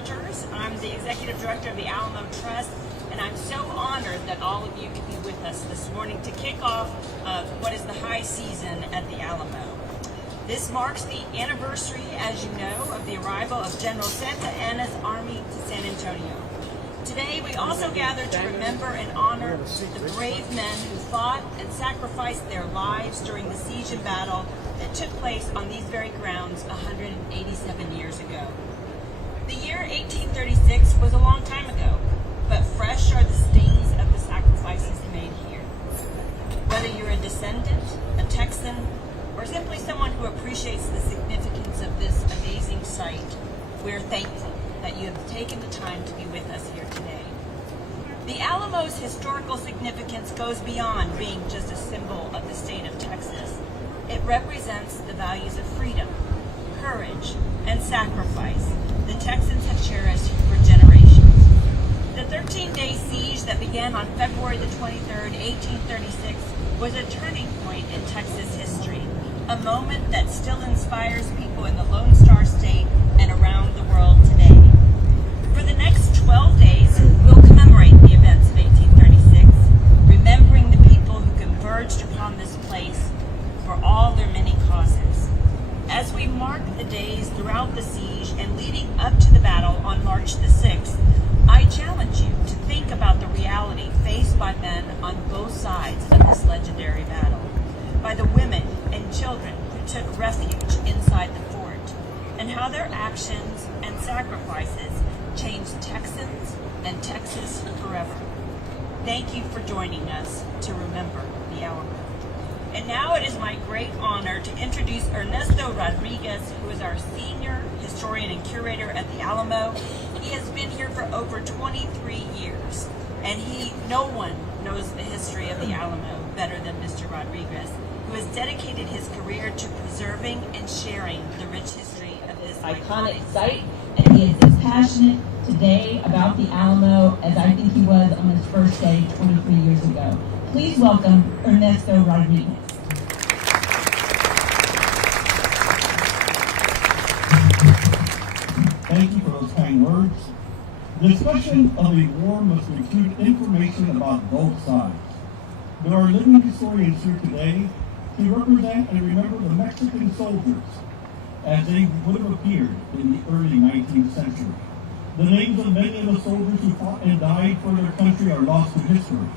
Rogers. I'm the Executive Director of the Alamo Trust, and I'm so honored that all of you can be with us this morning to kick off what is the high season at the Alamo. This marks the anniversary, as you know, of the arrival of General Santa Anna's army to San Antonio. Today, we also gather to remember and honor the brave men who fought and sacrificed their lives during the siege and battle that took place on these very grounds 187 years ago. The year 1836 was a long time ago, but fresh are the stings of the sacrifices made here. Whether you're a descendant, a Texan, or simply someone who appreciates the significance of this amazing site, we're thankful that you have taken the time to be with us here today. The Alamo's historical significance goes beyond being just a symbol of the state of Texas. It represents the values of freedom, courage, and sacrifice the Texans have cherished for generations. The 13-day siege that began on February the 23rd, 1836, was a turning point in Texas history, a moment that still inspires people in the Lone Star State and around the world today. For the next 12 days, we'll commemorate the events of 1836, remembering the people who converged upon this place for all their many causes. As we mark the days throughout the siege and leading up to the battle on March the 6th, I challenge you to think about the reality faced by men on both sides of this legendary battle, by the women and children who took refuge inside the fort, and how their actions and sacrifices changed Texans and Texas forever. Thank you for joining us to remember the Alamo. And now it is my great honor to introduce Ernesto Rodriguez, who is our senior historian and curator at the Alamo. He has been here for over 23 years, and no one knows the history of the Alamo better than Mr. Rodriguez, who has dedicated his career to preserving and sharing the rich history of this iconic site, and he is as passionate today about the Alamo as I think he was on his first day 23 years ago. Please welcome Ernesto Rodriguez. Thank you for those kind words. Discussion of a war must include information about both sides. There are living historians here today to represent and remember the Mexican soldiers as they would have appeared in the early 19th century. The names of many of the soldiers who fought and died for their country are lost to history.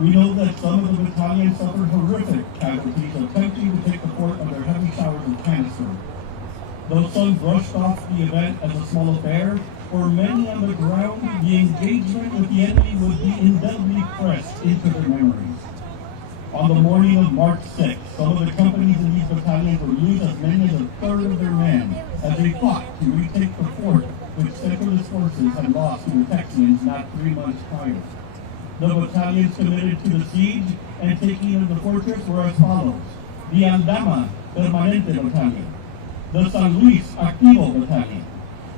We know that some of the battalions suffered horrific casualties attempting to take the fort under heavy showers of canister. Though some brushed off the event as a small affair, for many on the ground, the engagement with the enemy would be indelibly pressed into their memories. On the morning of March 6th, some of the companies in these battalions would lose as many as a third of their men as they fought to retake the fort, which separatist forces had lost to the Texans not 3 months prior. The battalions committed to the siege and taking of the fortress were as follows: the Aldama Permanente Battalion, the San Luis Activo Battalion,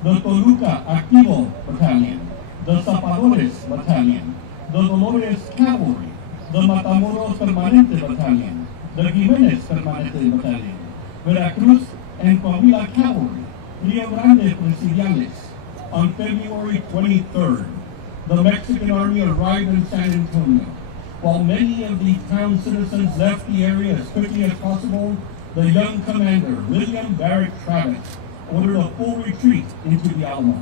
the Toluca Activo Battalion, the Zapadores Battalion, the Dolores Cavalry, the Matamoros Permanente Battalion, the Jimenez Permanente Battalion, Veracruz and Coahuila Cavalry, Rio Grande Presidiales. On February 23rd, the Mexican army arrived in San Antonio. While many of the town citizens left the area as quickly as possible, the young commander, William Barrett Travis, ordered a full retreat into the Alamo.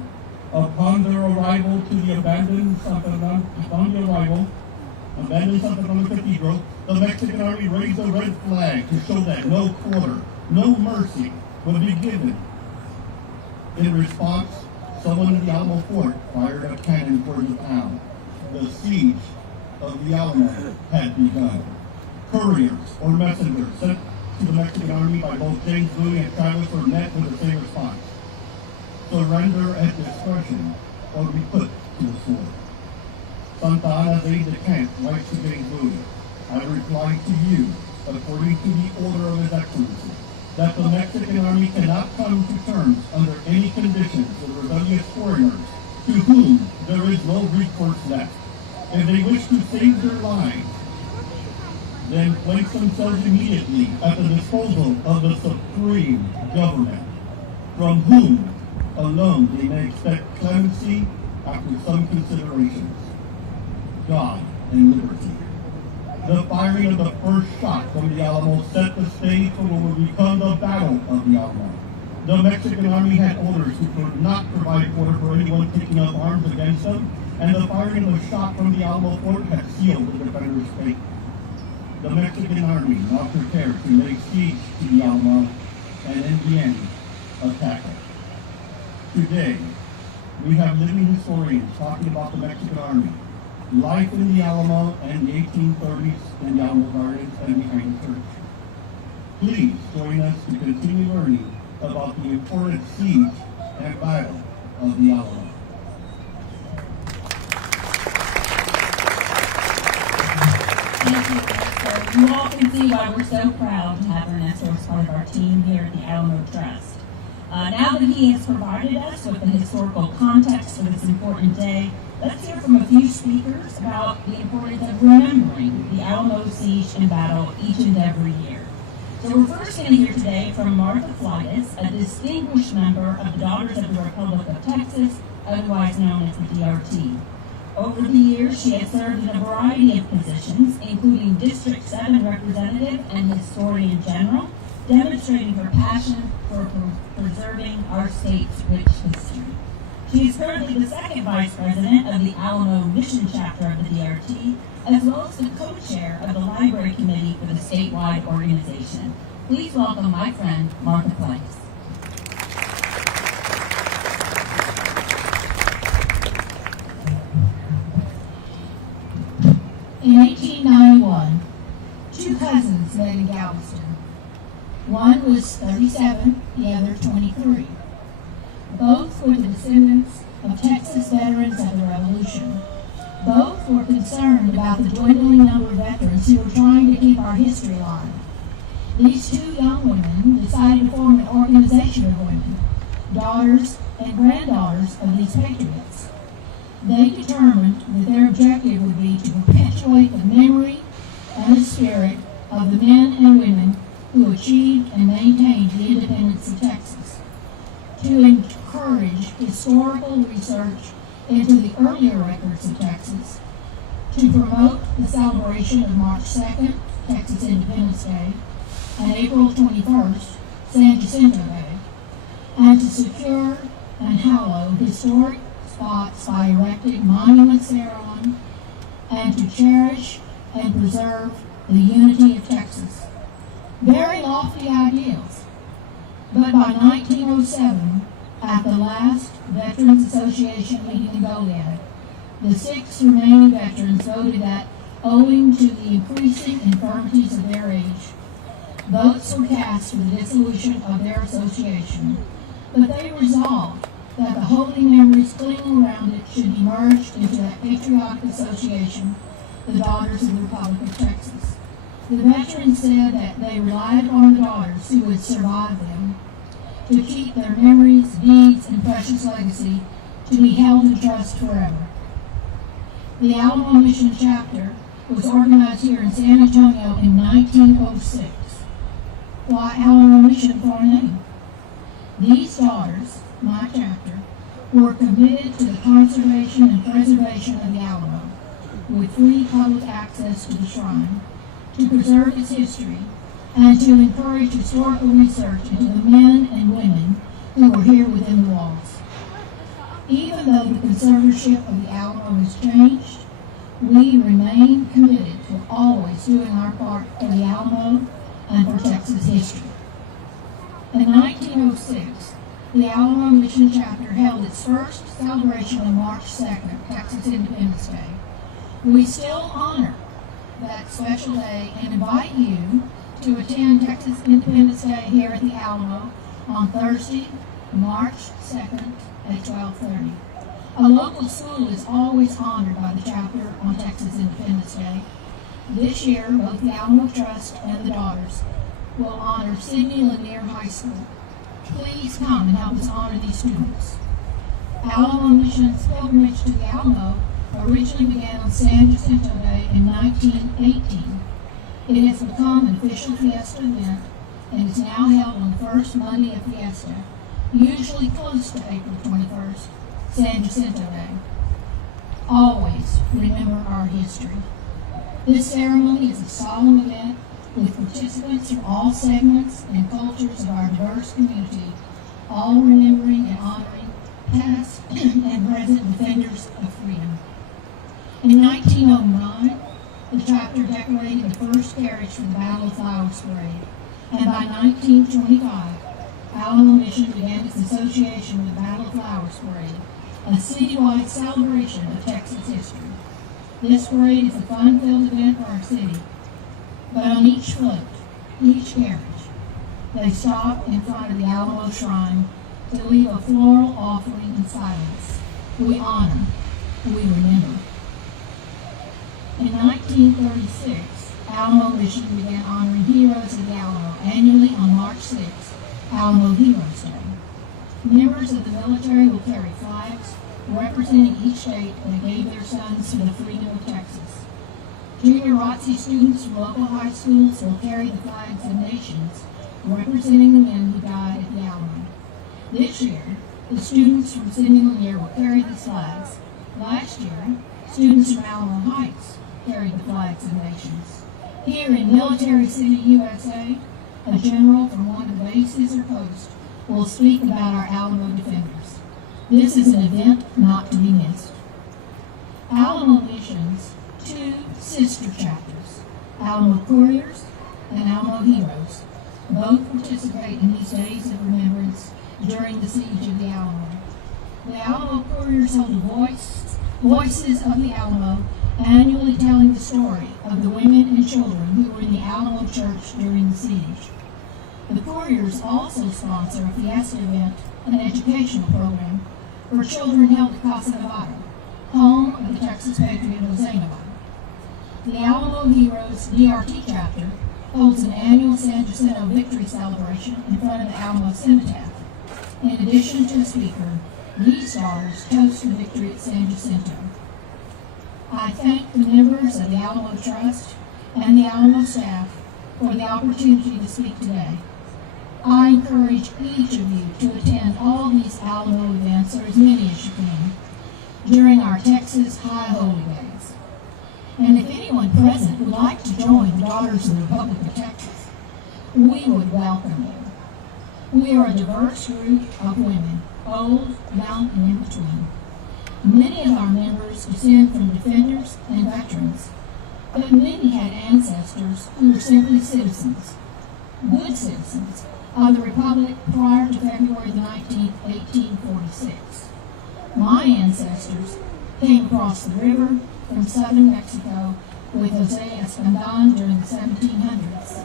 Upon their arrival to the abandoned Santa Fernando Cathedral, the Mexican army raised a red flag to show that no quarter, no mercy would be given. In response, someone in the Alamo fort fired a cannon towards the town. The siege of the Alamo had begun. Couriers or messengers sent to the Mexican army by both James Bowie and Travis were met with the same response: surrender at discretion or be put to the sword. Santa Anna's aide-de-camp writes to James Bowie, "I reply to you, according to the order of His Excellency, that the Mexican army cannot come to terms under any conditions with rebellious foreigners to whom there is no recourse left. If they wish to save their lives, then place themselves immediately at the disposal of the supreme government, from whom alone they may expect clemency after some considerations. God and liberty. The firing of the first shot from the Alamo set the stage for what would become the Battle of the Alamo. The Mexican army had orders who could not provide order for anyone taking up arms against them, and the firing of a shot from the Alamo fort had sealed the defenders' fate. The Mexican army now prepared to lay siege to the Alamo and in the end, attack it. Today, we have living historians talking about the Mexican army, life in the Alamo and the 1830s in the Alamo Gardens and behind the church. Please join us to continue learning about the important siege and battle of the Alamo. Thank you, Ernesto. You all can see why we're so proud to have Ernesto as part of our team here at the Alamo Trust. Now that he has provided us with the historical context for this important day, let's hear from a few speakers about the importance of remembering the Alamo siege and battle each and every year. So we're first going to hear today from Martha Flightus, a distinguished member of the Daughters of the Republic of Texas, otherwise known as the DRT. Over the years, she has served in a variety of positions, including District 7 Representative and Historian General, demonstrating her passion for preserving our state's rich history. She is currently the second Vice President of the Alamo Mission Chapter of the DRT, as well as the co-chair of the Library Committee for the statewide organization. Please welcome my friend, Martha Flightus. In 1891, two cousins met in Galveston. One was 37, the other 23. Both were the descendants of Texas veterans of the Revolution. Both were concerned about the dwindling number of veterans who were trying to keep our history alive. These two young women decided to form an organization of women, daughters and granddaughters of these patriots. They determined that their objective would be to perpetuate the memory and the spirit of the men and women who achieved and maintained the independence of Texas, to encourage historical research into the earlier records of Texas, to promote the celebration of March 2nd, Texas Independence Day, and April 21st, San Jacinto Day, and to secure and hallow historic spots by erecting monuments thereon, and to cherish and preserve the unity of Texas. Very lofty ideals, but by 1907, at the last Veterans Association meeting in Goliad, the 6 remaining veterans voted that, owing to the increasing infirmities of their age, votes were cast for the dissolution of their association, but they resolved that the holy memories clinging around it should be merged into that patriotic association, the Daughters of the Republic of Texas. The veterans said that they relied upon the daughters who would survive them to keep their memories, deeds, and precious legacy to be held in trust forever. The Alamo Mission Chapter was organized here in San Antonio in 1906. Why Alamo Mission for a name? These daughters, my chapter, were committed to the conservation and preservation of the Alamo, with free public access to the shrine, to preserve its history, and to encourage historical research into the men and women who were here within the walls. Even though the conservatorship of the Alamo has changed, we remain committed to always doing our part for the Alamo and for Texas history. In 1906, the Alamo Mission Chapter held its first celebration on March 2nd, Texas Independence Day. We still honor that special day and invite you to attend Texas Independence Day here at the Alamo on Thursday, March 2nd at 12:30. A local school is always honored by the chapter on Texas Independence Day. This year, both the Alamo Trust and the Daughters will honor Sidney Lanier High School. Please come and help us honor these students. Alamo Mission's pilgrimage to the Alamo originally began on San Jacinto Day in 1918. It has become an official fiesta event and is now held on the first Monday of Fiesta, usually close to April 21st, San Jacinto Day. Always remember our history. This ceremony is a solemn event with participants from all segments and cultures of our diverse community, all remembering and honoring past and present defenders of freedom. In 1909, the chapter decorated the first carriage for the Battle of Flowers Parade, and by 1925, Alamo Mission began its association with the Battle of Flowers Parade, a citywide celebration of Texas history. This parade is a fun-filled event for our city, but on each float, each carriage, they stop in front of the Alamo Shrine to leave a floral offering in silence. We honor, we remember. In 1936, Alamo Mission began honoring heroes of the Alamo annually on March 6th, Alamo Heroes Day. Members of the military will carry flags representing each state that gave their sons to the freedom of Texas. Junior ROTC students from local high schools will carry the flags of nations representing the men who died at the Alamo. This year, the students from Sidney Lanier will carry these flags. Last year, students from Alamo Heights carried the flags of nations. Here in Military City, USA, a general from one of the bases or posts will speak about our Alamo defenders. This is an event not to be missed. Alamo Mission's two sister chapters, Alamo Couriers and Alamo Heroes, both participate in these days of remembrance during the siege of the Alamo. The Alamo Couriers hold the voices of the Alamo, annually telling the story of the women and children who were in the Alamo Church during the siege. The Couriers also sponsor a fiesta event, an educational program, for children held at Casa Nevada, home of the Texas Patriot Jose Nevada. The Alamo Heroes DRT chapter holds an annual San Jacinto victory celebration in front of the Alamo Cenotaph. In addition to the speaker, these stars toast the victory at San Jacinto. I thank the members of the Alamo Trust and the Alamo staff for the opportunity to speak today. I encourage each of you to attend all these Alamo events, or as many as you can, during our Texas High Holy Days. And if anyone present would like to join the Daughters of the Republic of Texas, we would welcome you. We are a diverse group of women, old, young, and in between. Many of our members descend from defenders and veterans, but many had ancestors who were simply citizens, good citizens, of the Republic prior to February 19, 1846. My ancestors came across the river from southern Mexico with Jose Escandon during the 1700s,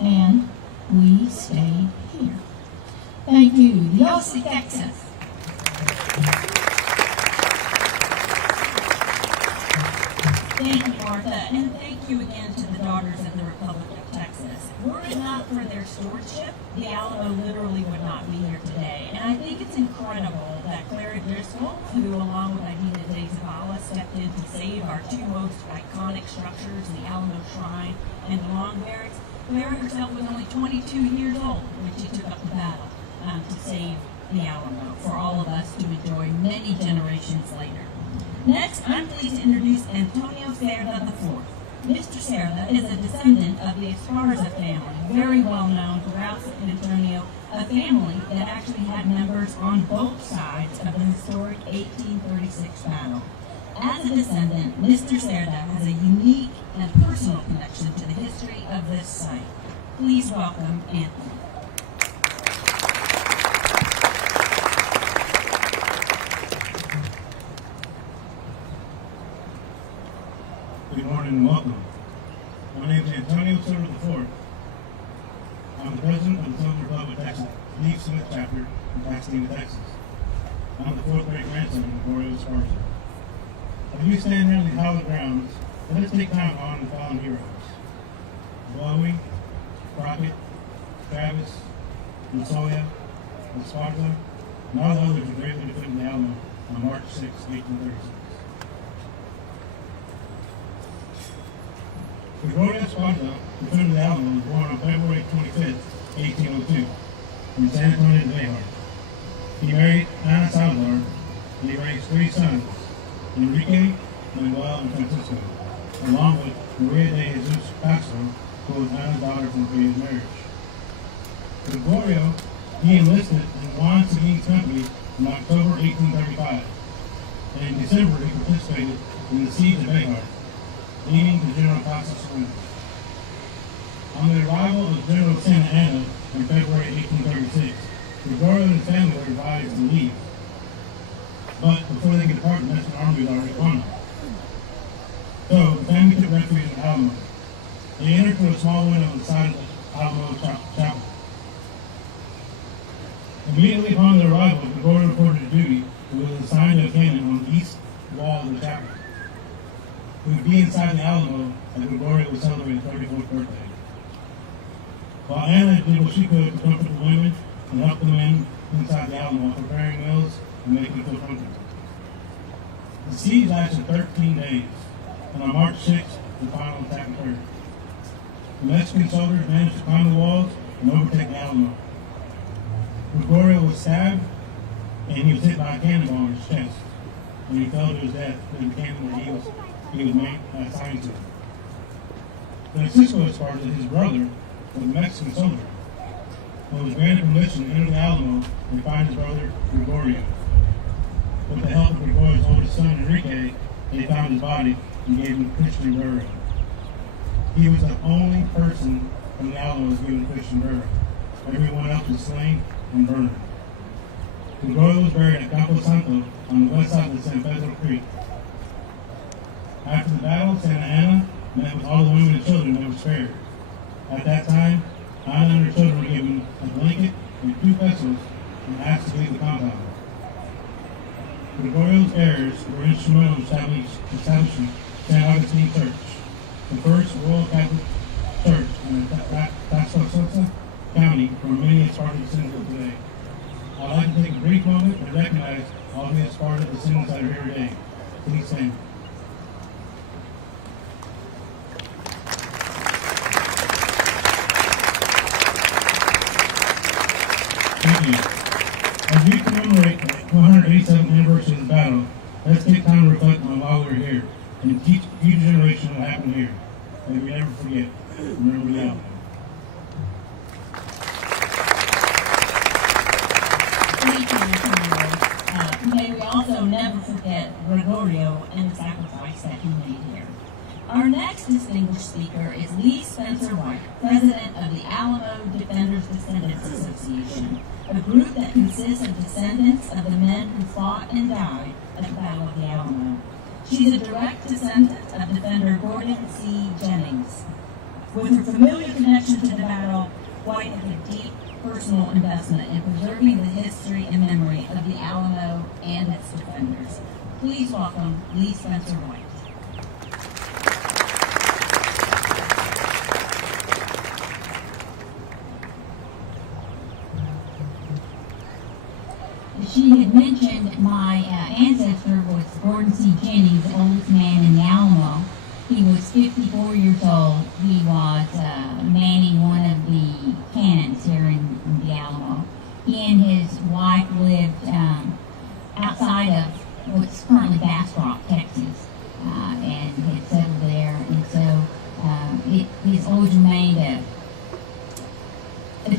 and we stayed here. Thank you. Dios y Texas. Thank you, Martha, and thank you again to the Daughters of the Republic of Texas. Were it not for their stewardship, the Alamo literally would not be here today. And I think it's incredible that Clara Driscoll, who along with Idina de Zavala stepped in to save our two most iconic structures, the Alamo Shrine and the Long Barracks. Clara herself was only 22 years old when she took up the battle to save the Alamo for all of us to enjoy many generations later. Next, I'm pleased to introduce Antonio Cerda IV. Mr. Cerda is a descendant of the Esparza family, very well known throughout San Antonio, a family that actually had members on both sides of the historic 1836 battle. As a descendant, Mr. Cerda has a unique and personal connection to the history of this site. Please welcome Anthony. Good morning and welcome. My name is Antonio Silver IV. I'm the president of the Southern Republic of Texas, Leaf Smith chapter in Pasadena, Texas. I'm the fourth great grandson of Gloria Esparza. As we stand here on the hallowed grounds, let us take time to honor the fallen heroes. Bowie, Crockett, Travis, Montoya, Esparza, and all the others who bravely defended the Alamo on March 6, 1836. Gloria Esparza, defended the Alamo, was born on February 25, 1802, in San Antonio de Bayhart. He married Ana Salazar, and he raised 3 sons, Enrique, Manuel, and Francisco, along with Maria de Jesus Castro, who was Ana's daughter from previous marriage. Gregorio, he enlisted in Juan Seguin's company in October 1835, and in December he participated in the siege of Bejar, leading to General Casas' surrender. On the arrival of General Santa Anna in February 1836, Gregorio and his family were advised to leave, but before they could depart, the Mexican army was already upon them. So the family took refuge in Alamo. They entered through a small window on the side of the Alamo chapel. Immediately upon their arrival, Gregorio reported to duty and was assigned to a cannon on the east wall of the chapel. He would be inside the Alamo as Gregorio was celebrating his 34th birthday. While Anna did what she could to comfort the women and help the men inside the Alamo while preparing meals and making them feel comfortable. The siege lasted 13 days, and on March 6th, the final attack occurred. The Mexican soldiers managed to climb the walls and overtake the Alamo. Gregorio was stabbed, and he was hit by a cannonball in his chest. When he fell to his death, in the cannon that he was assigned to. Francisco Esparza, his brother, was a Mexican soldier, who was granted permission to enter the Alamo and find his brother Gregorio. With the help of Gregorio's oldest son Enrique, they found his body and gave him Christian burial. He was the only person from the Alamo who was given Christian burial. Everyone else was slain and burned. Gregorio was buried at Campo Santo on the west side of the San Pedro Creek. After the battle, Santa Anna met with all the women and children that were spared. At that time, Ana and her children were given a blanket and 2 pesos and asked to leave the compound. Gregorio's heirs were instrumental in establishing St. Augustine Church, the first Royal Catholic Church in Tascosa County for many Spartan descendants of today. I'd like to take a brief moment to recognize all the Spartan descendants that are here today. Please stand. Thank you. As we commemorate the 187th anniversary of the battle, let's take time to reflect on why we're here and teach future generations what happened here. May we never forget. Remember the Alamo. May we also never forget Gregorio and the sacrifice that he made here. Our next distinguished speaker is Lee Spencer White, president of the Alamo Defenders Descendants Association, a group that consists of descendants of the men who fought and died at the Battle of the Alamo. She's a direct descendant of Defender Gordon C. Jennings. With her familiar connection to the battle, White has a deep personal investment in preserving the history and memory of the Alamo and its defenders. Please welcome Lee Spencer White. She had mentioned my ancestor was Gordon C. Jennings, the oldest man in the Alamo. He was 54 years old. He was manning one of the cannons here in the Alamo. He and his wife lived outside of what's currently Bass Rock, Texas, and had settled there. And so it has always remained a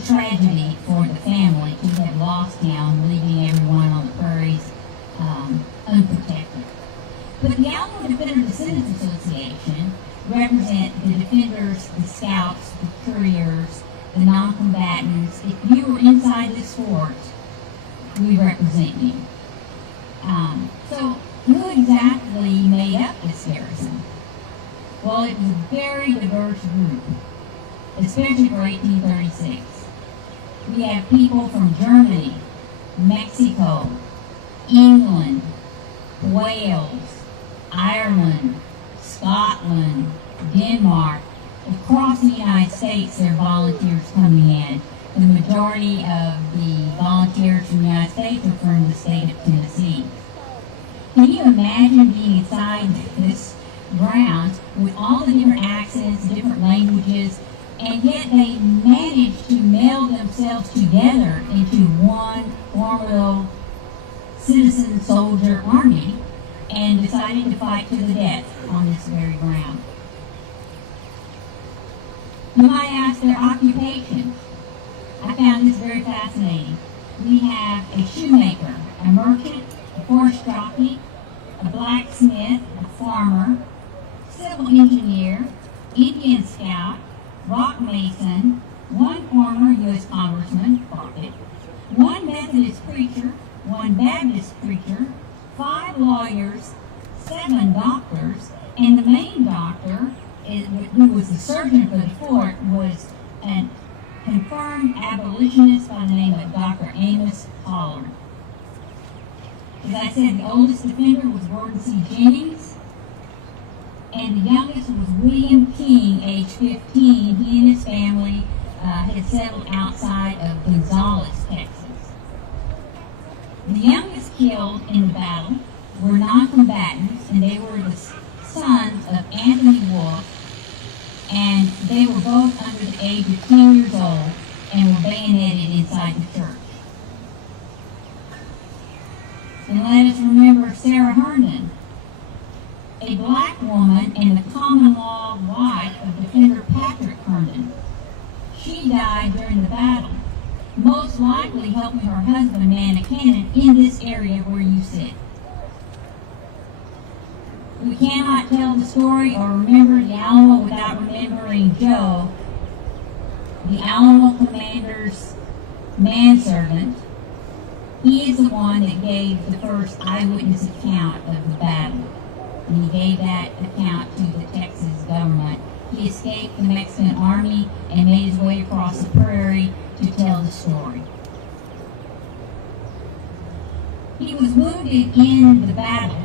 tragedy for the family to have lost him, leaving everyone on the prairies unprotected. But the Alamo Defender Descendants Association represent the defenders, the scouts, the couriers, the non-combatants. If you were inside this fort, we represent you. So who exactly made up this garrison? Well, it was a very diverse group, especially for 1836. We have people from Germany, Mexico, England, Wales, Ireland, Scotland, Denmark. Across the United States, there are volunteers coming in. The majority of the volunteers from the United States are from the state of Tennessee. Can you imagine being inside this ground with all the different accents, different languages, and yet they managed to meld themselves together into one formidable citizen soldier army and decided to fight to the death on this very ground. You might ask their occupation. I found this very fascinating. We have a shoemaker, a merchant, a horse jockey, a blacksmith, a farmer, civil engineer, Indian scout, rock mason, one former U.S. congressman, one Methodist preacher, one Baptist preacher, 5 lawyers, 7 doctors, and the main doctor, who was the surgeon for the fort, was a confirmed abolitionist by the name of Dr. Amos Pollard. As I said, the oldest defender was Gordon C. Jennings, and the youngest was William King, age 15. He and his family had settled outside of Gonzales, Texas. The youngest killed in the battle were non-combatants, and they were the sons of Anthony Wolfe, and they were both under the age of 10 years old and were bayoneted inside the church. And let us remember Sarah Herndon, a black woman and the common law wife of Defender Patrick Herndon. She died during the battle, most likely helping her husband man a cannon in this area where you sit. We cannot tell the story or remember the Alamo without remembering Joe, the Alamo commander's manservant. He is the one that gave the first eyewitness account of the battle, and he gave that account to the Texas government. He escaped the Mexican army and made his way across the prairie to tell the story. He was wounded in the battle,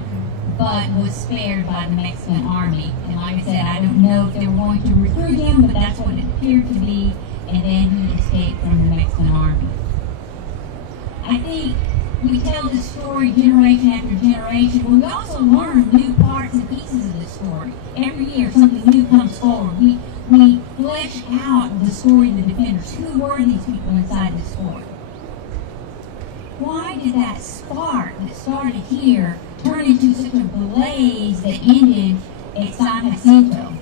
but was spared by the Mexican army. And like I said, I don't know if they were going to recruit him, but that's what it appeared to be, and then he escaped from the Mexican army. I think we tell this story generation after generation, but we also learn new parts and pieces of this story. Every year something new comes forward. We flesh out the story of the defenders. Who were these people inside this fort? Why did that spark that started here turn into such a blaze that ended at San Jacinto?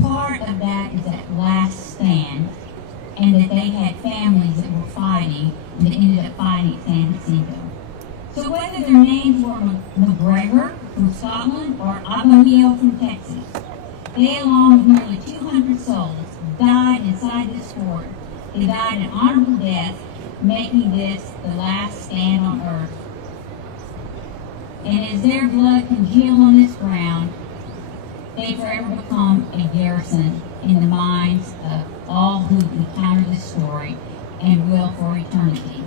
Part of that is that last stand, and that they had families that were fighting and that ended up fighting at San Jacinto. So whether their names were McGregor from Scotland or Alamo from Texas, they, along with nearly 200 souls, died inside this fort. They died an honorable death, making this the last stand on earth. And as their blood congealed on this ground, they forever become a garrison in the minds of all who encounter this story and will for eternity.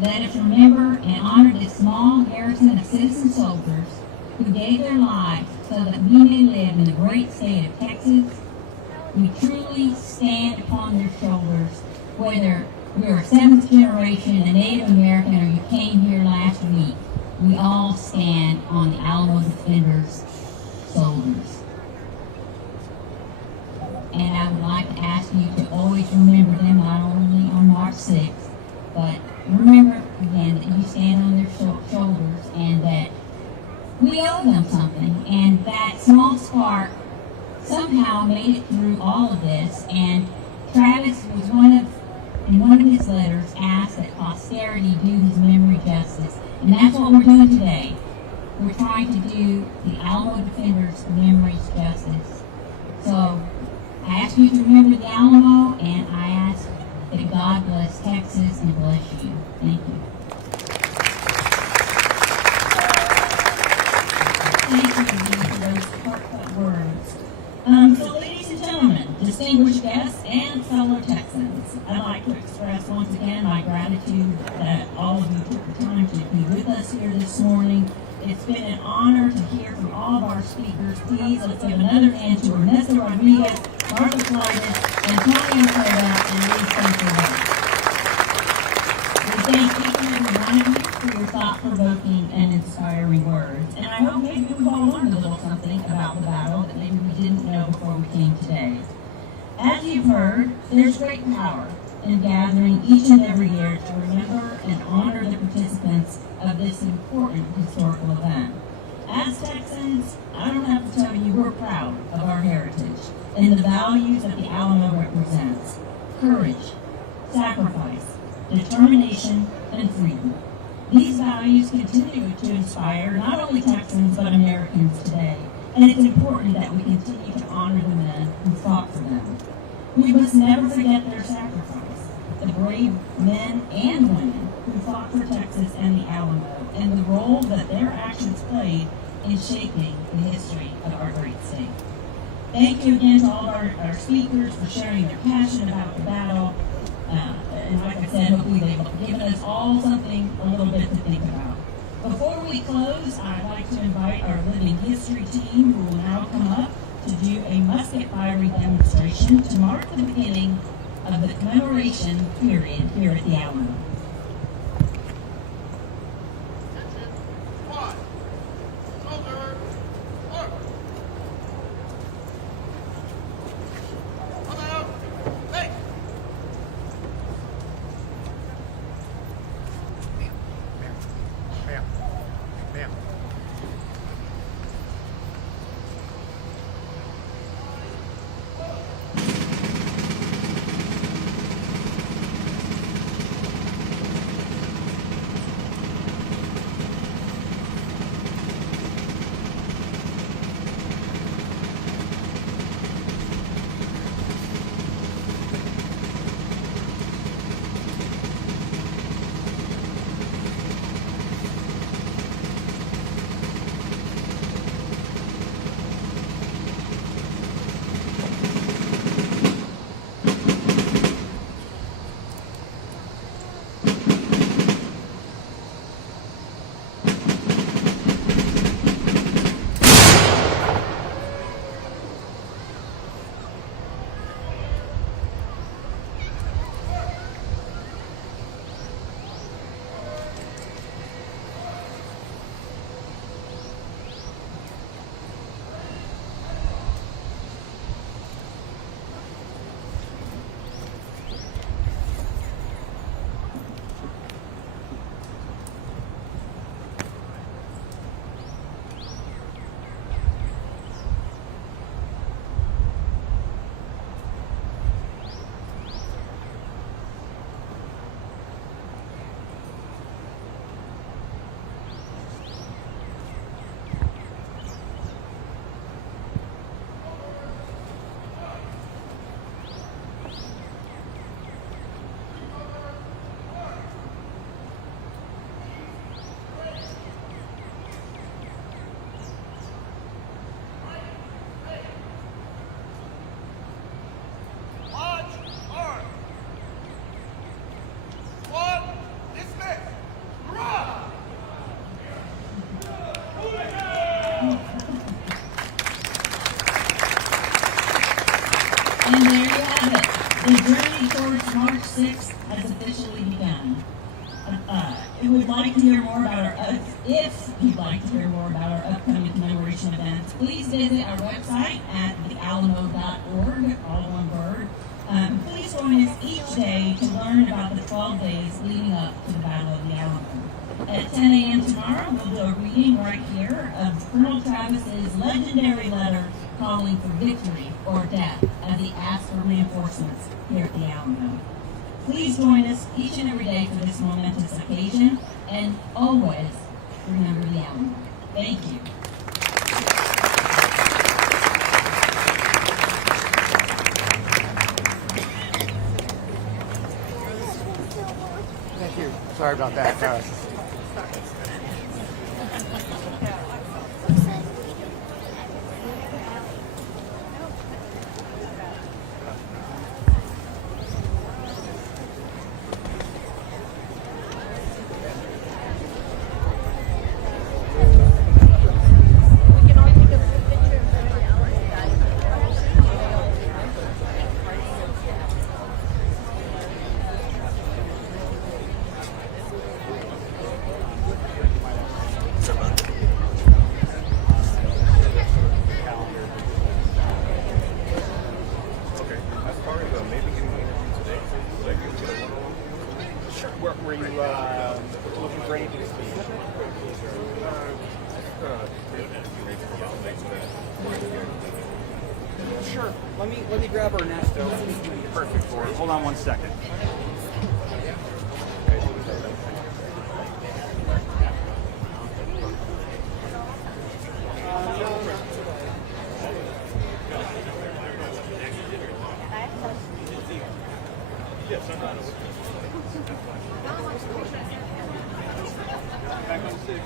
Let us remember and honor this small garrison of citizen soldiers who gave their lives so that we may live in the great state of Texas. We truly stand upon their shoulders, whether you're a 7th generation, a Native American, or you came here last week. We all stand on the Alamo defenders' shoulders. And I would like to ask you to always remember them, not only on March 6th, but remember again that you stand on their shoulders and that we owe them something. And that small spark somehow made it through all of this. And Travis was in one of his letters, asked that posterity do his memory justice. And that's what we're doing today. We're trying to do the Alamo defenders' memories justice. So I ask you to remember the Alamo, and I ask that God bless Texas and bless you. Thank you. Thank you for those heartfelt words. So ladies and gentlemen, distinguished guests and fellow Texans, I'd like to express once again my gratitude that all of you took the time to be with us here this morning. It's been an honor to hear from all of our speakers. Please, let's give another hand to Ernesto Rodriguez, Martha Fleitas, Antonio Cota, and Lee Spencer. We thank each and every one of you for your thought-provoking and inspiring words. And I hope maybe we've all learned a little something about the battle that maybe we didn't know before we came today. As you've heard, there's great power and gathering each and every year to remember and honor the participants of this important historical event. As Texans, I don't have to tell you we're proud of our heritage and the values that the Alamo represents: courage, sacrifice, determination, and freedom. These values continue to inspire not only Texans but Americans today, and it's important that we continue to honor the men who fought for them. We must never forget their sacrifice, the brave men and women who fought for Texas and the Alamo, and the role that their actions played in shaping the history of our great state. Thank you again to all of our speakers for sharing their passion about the battle. And like I said, hopefully they've given us all something, a little bit to think about. Before we close, I'd like to invite our living history team, who will now come up to do a musket firing demonstration to mark the beginning of the commemoration period here at the Alamo. And there you have it. The journey towards March 6th has officially begun. If you'd like to hear more about our upcoming commemoration events, please visit our website at thealamo.org, all one word. Please join us each day to learn about the 12 days leading up to the Battle of the Alamo. At 10 a.m. tomorrow, we'll do a reading right here of Colonel Travis's legendary letter calling for victory or death as he asks for reinforcements here at the Alamo. Please join us each and every day for this momentous occasion, and always remember the Alamo. Thank you. Thank you. Sorry about that. were you looking for anything specific? Sure. Let me grab our nest though. Perfect for it. Hold on 1 second. Back on 6.